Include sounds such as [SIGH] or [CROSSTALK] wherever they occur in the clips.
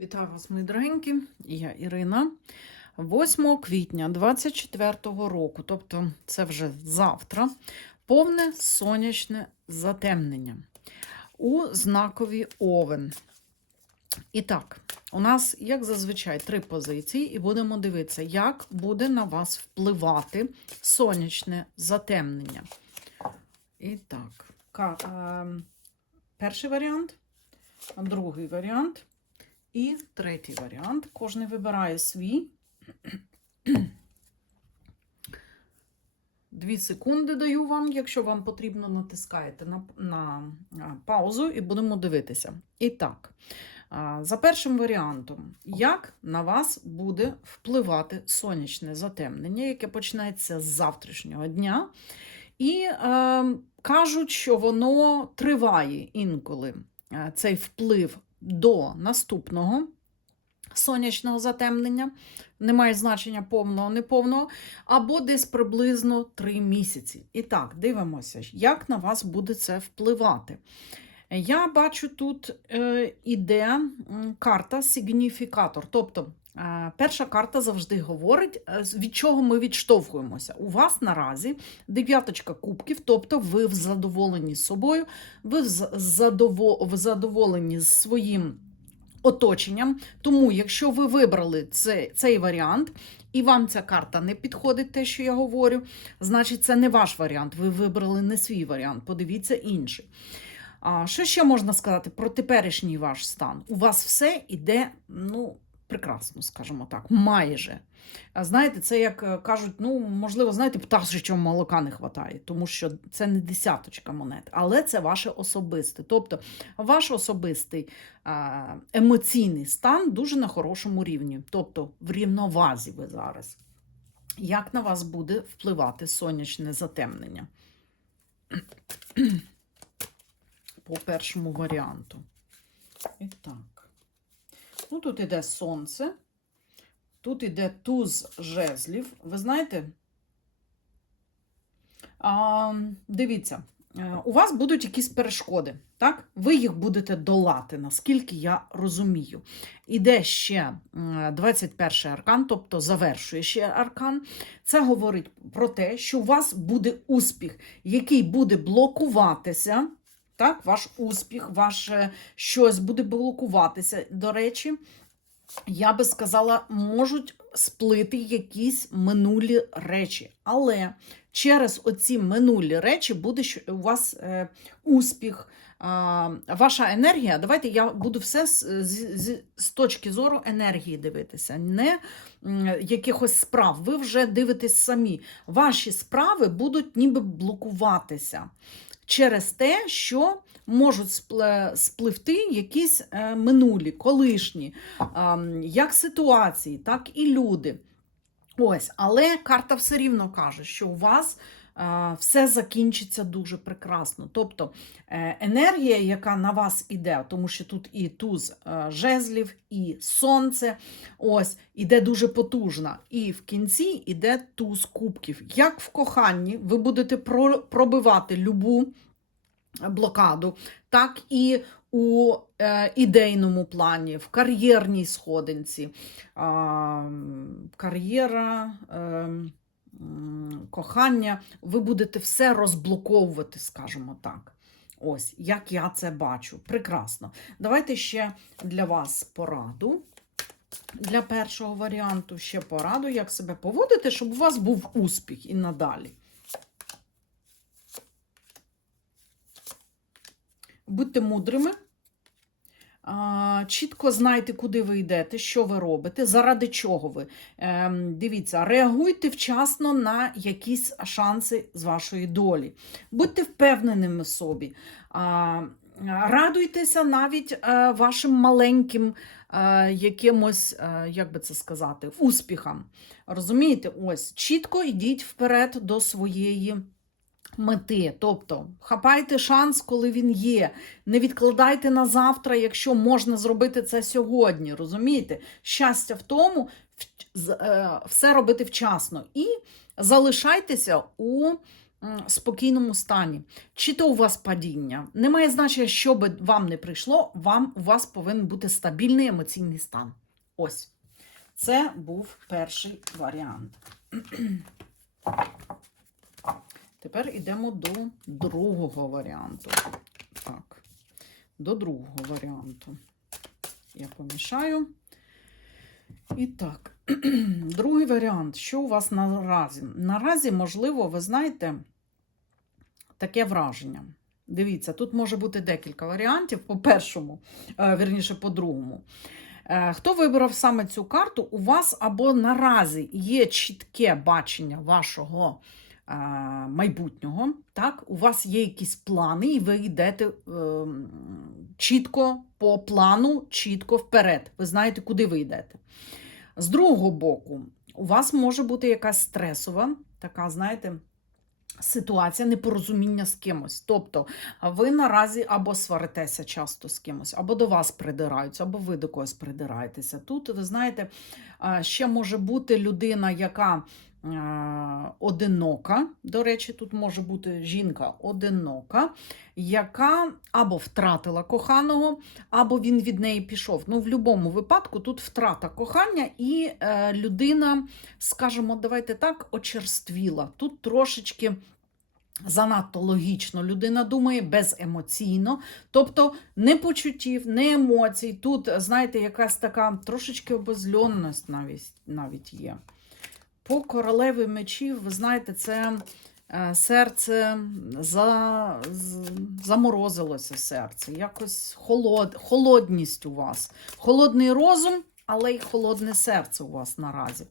Вітаю вас, мої дорогенькі, я Ірина. 8 квітня 24-го року, тобто це вже завтра, повне сонячне затемнення у знакові Овен. І так, у нас, як зазвичай, три позиції, і будемо дивитися, як буде на вас впливати сонячне затемнення. І так, ем, перший варіант, другий варіант. І третій варіант. Кожен вибирає свій. Дві секунди даю вам, якщо вам потрібно, натискаєте на, на а, паузу і будемо дивитися. І так, за першим варіантом, як на вас буде впливати сонячне затемнення, яке почнеться з завтрашнього дня. І е, кажуть, що воно триває інколи цей вплив до наступного сонячного затемнення, немає значення повного, неповного, або десь приблизно 3 місяці. І так, дивимося, як на вас буде це впливати. Я бачу, тут е, іде карта сигніфікатор. Тобто, перша карта завжди говорить, е, від чого ми відштовхуємося. У вас наразі дев'яточка кубків, тобто ви в задоволенні з собою, ви в з- своїм оточенням. Тому, якщо ви вибрали цей, цей варіант, і вам ця карта не підходить, те, що я говорю, значить, це не ваш варіант. Ви вибрали не свій варіант. Подивіться інший. А, що ще можна сказати про теперішній ваш стан? У вас все іде, ну, прекрасно, скажімо так, майже. Знаєте, це як е, кажуть, ну, можливо, знаєте, пташечого молока не вистачає, тому що це не десяточка монет, але це ваше особисте. Тобто, ваш особистий емоційний стан дуже на хорошому рівні, тобто в рівновазі ви зараз. Як на вас буде впливати сонячне затемнення? По першому варіанту. І так. Ну, тут іде сонце, тут іде туз жезлів. Ви знаєте? А, дивіться, е, у вас будуть якісь перешкоди, так? Ви їх будете долати, наскільки я розумію. Іде ще м, 21 аркан, тобто завершує ще аркан. Це говорить про те, що у вас буде успіх, який буде блокуватися. Так, ваш успіх, ваше щось буде блокуватися. До речі, я би сказала, можуть сплити якісь минулі речі. Але через оці минулі речі буде у вас е, успіх, ваша енергія. Давайте я буду все з, з, з, точки зору енергії дивитися, не якихось справ. Ви вже дивитесь самі. Ваші справи будуть ніби блокуватися через те, що можуть спле- спливти якісь е, минулі, колишні, як ситуації, так і люди. Ось, але карта все рівно каже, що у вас е, все закінчиться дуже прекрасно. Тобто е, енергія, яка на вас іде, тому що тут і туз е, жезлів, і сонце, ось, іде дуже потужна. І в кінці іде туз кубків. Як в коханні, ви будете про- пробивати любу блокаду, так і у е, ідейному плані, в кар'єрній сходинці. Кар'єра, е, м, кохання, ви будете все розблоковувати, скажімо так. Ось, як я це бачу. Прекрасно. Давайте ще для вас пораду. Для першого варіанту ще пораду, як себе поводити, щоб у вас був успіх і надалі. Будьте мудрими. Чітко знайте, куди ви йдете, що ви робите, заради чого ви. Ем, дивіться, реагуйте вчасно на якісь шанси з вашої долі. Будьте впевненими в собі. Радуйтеся навіть е, вашим маленьким е, якимось, е, як би це сказати, успіхам. Розумієте, ось чітко йдіть вперед до своєї мети. Тобто, хапайте шанс, коли він є. Не відкладайте на завтра, якщо можна зробити це сьогодні. Розумієте? Щастя в тому, е, все робити вчасно. І залишайтеся у спокійному стані, чи то у вас падіння. Немає значення, що би вам не прийшло, вам, у вас повинен бути стабільний емоційний стан. Ось. Це був перший варіант. Тепер йдемо до другого варіанту. Так, до другого варіанту. Я помішаю. І так, [CLEARS THROAT] другий варіант. Що у вас наразі? Наразі, можливо, ви знаєте, таке враження. Дивіться, тут може бути декілька варіантів. По першому, е, вірніше, по другому. Е, Хто вибрав саме цю карту, у вас або наразі є чітке бачення вашого майбутнього, так? у вас є якісь плани, і ви йдете е, чітко по плану, чітко вперед. Ви знаєте, куди ви йдете. З другого боку, у вас може бути якась стресова, така, знаєте, ситуація непорозуміння з кимось. Тобто, ви наразі або сваритеся часто з кимось, або до вас придираються, або ви до когось придираєтеся. Тут, ви знаєте, ще може бути людина, яка одинока. До речі, тут може бути жінка одинока, яка або втратила коханого, або він від неї пішов. Ну, в будь-якому випадку тут втрата кохання, і е, людина, скажімо, давайте так, очерствіла. Тут трошечки. Занадто логічно людина думає беземоційно, тобто не почуттів, не емоцій. Тут, знаєте, якась така трошечки обезльонність навіть, навіть є. По королеві мечів, ви знаєте, це е, серце за, заморозилося серце. Якось холод, холодність у вас. Холодний розум, але й холодне серце у вас наразі.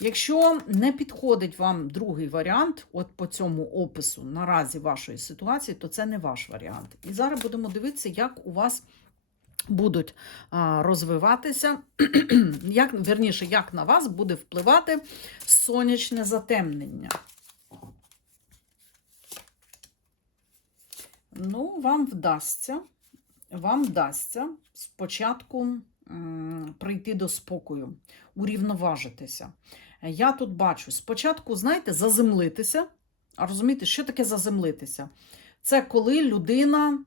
Якщо не підходить вам другий варіант, от по цьому опису наразі вашої ситуації, то це не ваш варіант. І зараз будемо дивитися, як у вас будуть розвиватися, [CLEARS THROAT] як, верніше, як на вас буде впливати сонячне затемнення. Ну, вам вдасться, вам вдасться спочатку прийти до спокою, урівноважитися. Я тут бачу, спочатку, знаєте, заземлитися. А розумієте, що таке заземлитися? Це коли людина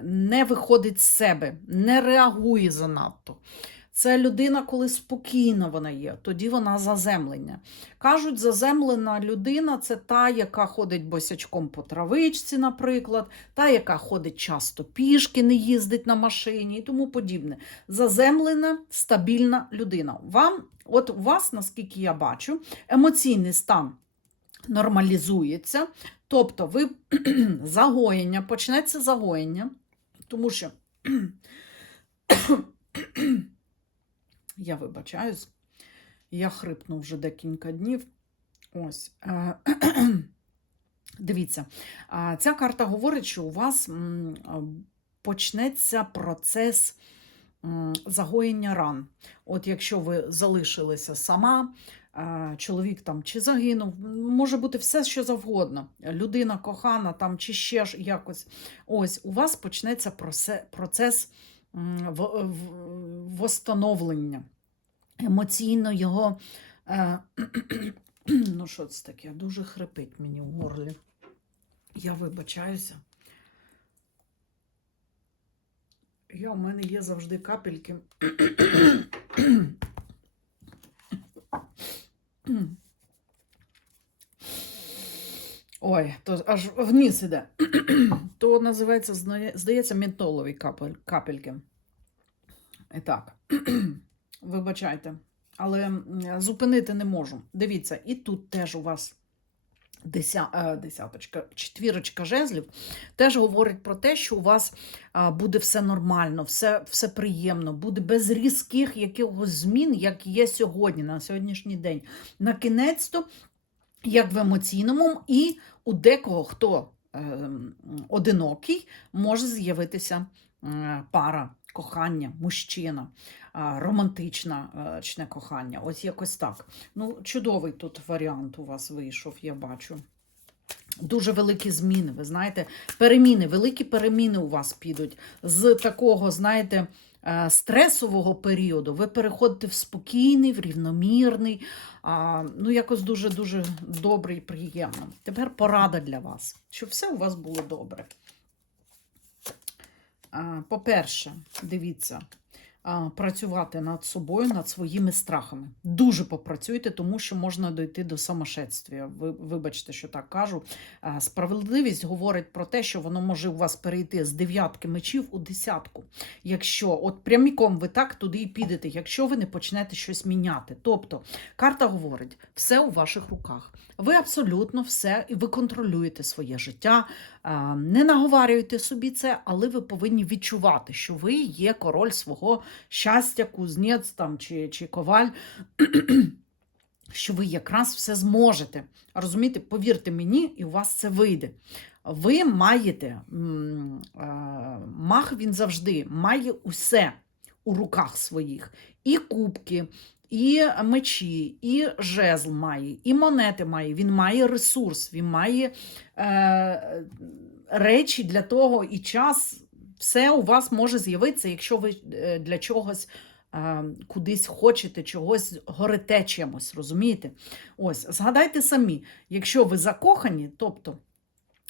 не виходить з себе, не реагує занадто. Це людина, коли спокійна вона є, тоді вона заземлення. Кажуть, заземлена людина це та, яка ходить босячком по травичці, наприклад, та, яка ходить часто пішки, не їздить на машині і тому подібне. Заземлена, стабільна людина. Вам, от у вас, наскільки я бачу, емоційний стан нормалізується. Тобто ви [CLEARS THROAT] загоєння, почнеться загоєння, тому що [CLEARS THROAT] я вибачаюсь, я хрипну вже декілька днів. Ось. е, [CLEARS THROAT] Дивіться, ця карта говорить, що у вас почнеться процес загоєння ран. От якщо ви залишилися сама, чоловік там чи загинув, може бути все, що завгодно. Людина кохана там чи ще ж якось. Ось у вас почнеться процес восстановлення. Емоційно його. Е, [CLEARS THROAT] ну, що це таке? Дуже хрипить мені в горлі. Я вибачаюся. Я, у мене є завжди капельки. [CLEARS THROAT] [CLEARS THROAT] Ой, то аж вниз іде. [CLEARS THROAT] То називається, здається, ментолові капель, капельки. І так, [CLEARS THROAT] вибачайте, але зупинити не можу. Дивіться, і тут теж у вас деся, е, десяточка, четвірочка жезлів теж говорить про те, що у вас буде все нормально, все, все приємно, буде без різких якихось змін, як є сьогодні, на сьогоднішній день. На кінець-то, як в емоційному, і у декого, хто е, одинокий, може з'явитися е, пара. Кохання, мужчина, романтичне кохання. Ось якось так. Ну, чудовий тут варіант у вас вийшов, я бачу. Дуже великі зміни, ви знаєте, переміни, великі переміни у вас підуть з такого, знаєте, е, стресового періоду ви переходите в спокійний, в рівномірний, ну якось дуже-дуже добре і приємно. Тепер порада для вас, щоб все у вас було добре. По-перше, дивіться, працювати над собою, над своїми страхами. Дуже попрацюйте, тому що можна дойти до самошествия. Ви, вибачте, що так кажу. Справедливість говорить про те, що воно може у вас перейти з дев'ятки мечів у десятку. Якщо от пряміком ви так туди і підете, якщо ви не почнете щось міняти. Тобто карта говорить, все у ваших руках. Ви абсолютно все, і ви контролюєте своє життя, не наговарюєте собі це, але ви повинні відчувати, що ви є король свого щастя, кузнець там чи, чи коваль, [CLEARS THROAT] що ви якраз все зможете. Розумієте, повірте мені, і у вас це вийде. Ви маєте, е, він завжди має усе у руках своїх. І кубки, і мечі, і жезл має, і монети має. Він має ресурс, він має е, речі для того і час. Все у вас може з'явитися, якщо ви е, для чогось е, кудись хочете, чогось горите чимось, розумієте? Ось, згадайте самі, якщо ви закохані, тобто.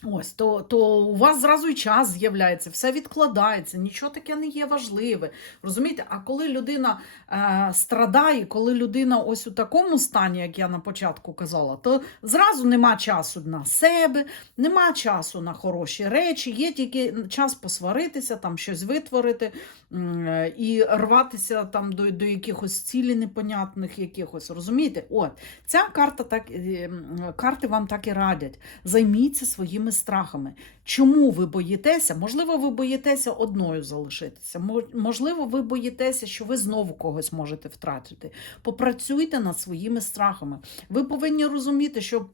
Ось, то, то у вас зразу і час з'являється, все відкладається, нічого таке не є важливе. Розумієте? А коли людина е, страдає, коли людина ось у такому стані, як я на початку казала, то зразу нема часу на себе, нема часу на хороші речі, є тільки час посваритися, там щось витворити е, і рватися там до, до якихось цілей непонятних, якихось. Розумієте? От, ця карта так, е, карти вам так і радять. Займіться своїми страхами. Чому ви боїтеся? Можливо, ви боїтеся одною залишитися. Можливо, ви боїтеся, що ви знову когось можете втратити. Попрацюйте над своїми страхами. Ви повинні розуміти, що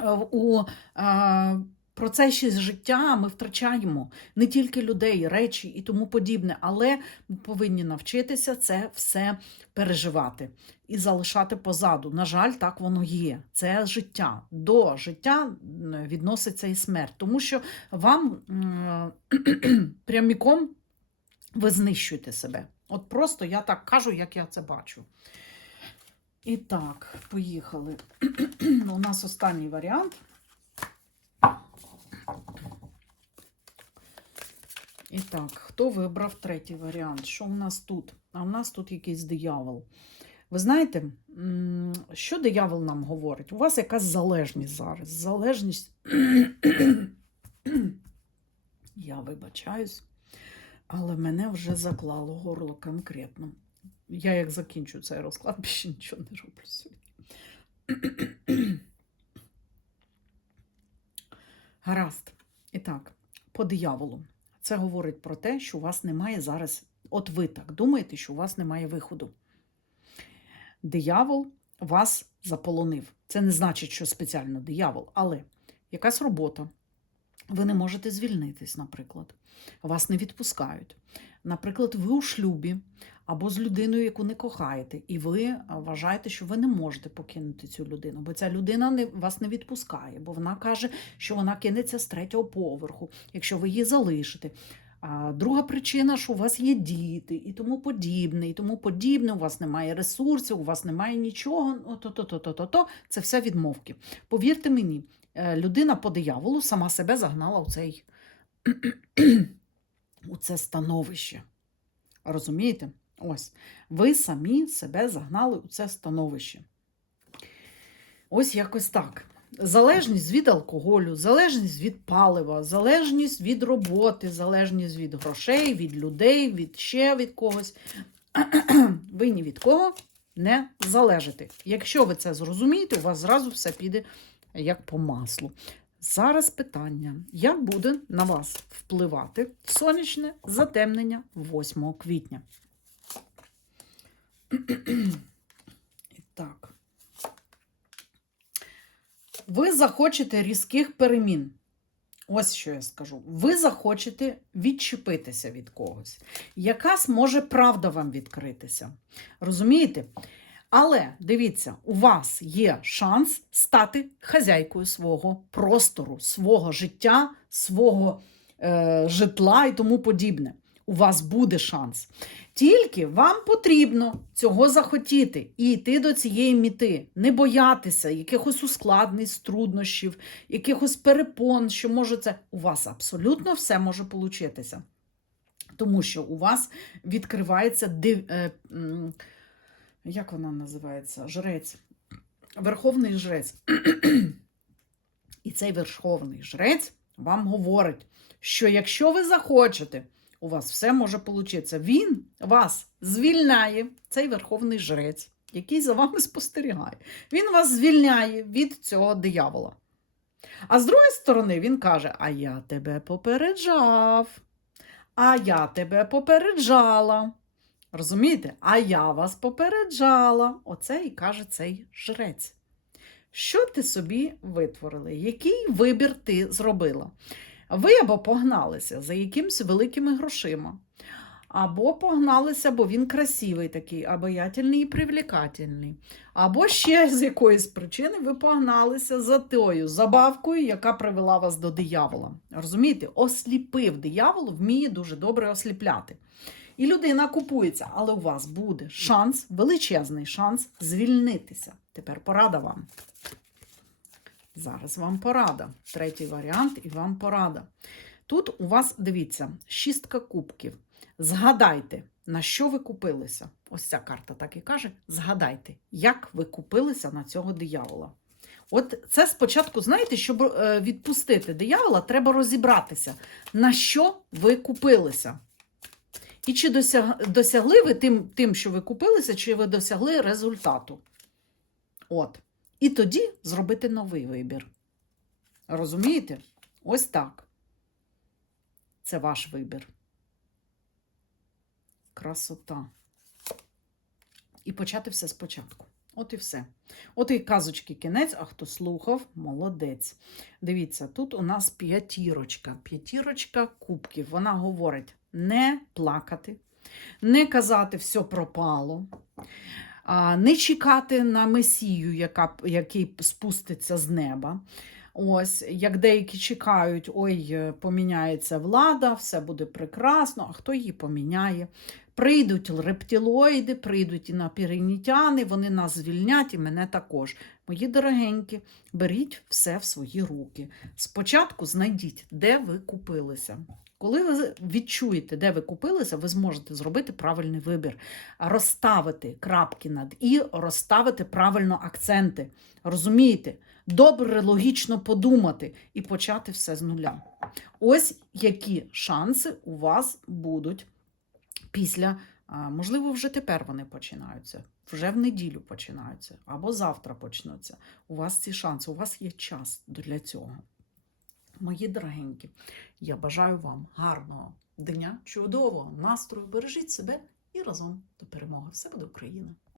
е, у е, процесі життя ми втрачаємо не тільки людей, речі і тому подібне, але ми повинні навчитися це все переживати і залишати позаду. На жаль, так воно є. Це життя. До життя відноситься і смерть, тому що вам [CLEARS THROAT] пряміком ви знищуєте себе. От просто я так кажу, як я це бачу. І так, поїхали. [CLEARS THROAT] У нас останній варіант. І так, хто вибрав третій варіант? Що у нас тут? А у нас тут якийсь диявол. Ви знаєте, що диявол нам говорить? У вас якась залежність зараз. Залежність. [CLEARS THROAT] Я вибачаюсь, але мене вже заклало горло конкретно. Я як закінчу цей розклад, [LAUGHS] більше нічого не роблю сьогодні. [CLEARS THROAT] Гаразд. І так, по дияволу. Це говорить про те, що у вас немає зараз. От ви так думаєте, що у вас немає виходу. Диявол вас заполонив. Це не значить, що спеціально диявол, але якась робота. Ви не можете звільнитись, наприклад. Вас не відпускають. Наприклад, ви у шлюбі або з людиною, яку не кохаєте, і ви вважаєте, що ви не можете покинути цю людину, бо ця людина не, вас не відпускає, бо вона каже, що вона кинеться з третього поверху, якщо ви її залишите. А друга причина, що у вас є діти і тому подібне, і тому подібне, у вас немає ресурсів, у вас немає нічого, ну, то-то-то-то-то, це все відмовки. Повірте мені, е, людина по дияволу сама себе загнала у цей [CLEARS THROAT] у це становище. Розумієте? Ось, ви самі себе загнали у це становище. Ось якось так. Залежність від алкоголю, залежність від палива, залежність від роботи, залежність від грошей, від людей, від ще від когось. [CLEARS THROAT] Ви ні від кого не залежите. Якщо ви це зрозумієте, у вас зразу все піде як по маслу. Зараз питання: як буде на вас впливати сонячне затемнення 8 квітня? [CLEARS THROAT] І так. Ви захочете різких перемін. Ось що я скажу. Ви захочете відчепитися від когось. Якась може правда вам відкритися. Розумієте? Але дивіться, у вас є шанс стати хазяйкою свого простору, свого життя, свого е, житла і тому подібне. У вас буде шанс. Тільки вам потрібно цього захотіти і йти до цієї міти, не боятися якихось ускладнень, труднощів, якихось перепон, що може це. У вас абсолютно все може получитися. Тому що у вас відкривається див... е, як вона називається? Жрець. Верховний жрець. І цей верховний жрець вам говорить, що якщо ви захочете, у вас все може получитися. Він вас звільняє, цей верховний жрець, який за вами спостерігає. Він вас звільняє від цього диявола. А з другої сторони, він каже: А я тебе попереджав, а я тебе попереджала. Розумієте? А я вас попереджала. Оце і каже цей жрець. Що ти собі витворила? Який вибір ти зробила? Ви або погналися за якимось великими грошима, або погналися, бо він красивий такий, обаятельний і привлекательний. Або ще з якоїсь причини ви погналися за тою забавкою, яка привела вас до диявола. Розумієте? Осліпив диявол, вміє дуже добре осліпляти. І людина купується, але у вас буде шанс, величезний шанс звільнитися. Тепер порада вам. Зараз вам порада. Третій варіант, і вам порада. Тут у вас, дивіться, шістка кубків. Згадайте, на що ви купилися. Ось ця карта так і каже: згадайте, як ви купилися на цього диявола. От це спочатку, знаєте, щоб е, відпустити диявола, треба розібратися, на що ви купилися. І чи досяг, досягли ви тим, тим, що ви купилися, чи ви досягли результату. От. І тоді зробити новий вибір. Розумієте? Ось так. Це ваш вибір. Красота. І почати все спочатку. От і все. От і казочки кінець, а хто слухав, молодець. Дивіться, тут у нас п'ятірочка. П'ятірочка кубків. Вона говорить: не плакати, не казати все пропало, не чекати на месію, яка, який спуститься з неба. Ось, як деякі чекають, ой, е, поміняється влада, все буде прекрасно, а хто її поміняє? Прийдуть рептилоїди, прийдуть інопланетяни, вони нас звільнять і мене також. Мої дорогенькі, беріть все в свої руки. Спочатку знайдіть, де ви купилися. Коли ви відчуєте, де ви купилися, ви зможете зробити правильний вибір, розставити крапки над і, розставити правильно акценти. Розумієте? Добре, логічно подумати і почати все з нуля. Ось які шанси у вас будуть після, можливо, вже тепер вони починаються, вже в неділю починаються, або завтра почнуться. У вас ці шанси, у вас є час для цього. Мої дорогенькі, я бажаю вам гарного дня, чудового настрою. Бережіть себе і разом до перемоги. Все буде Україна!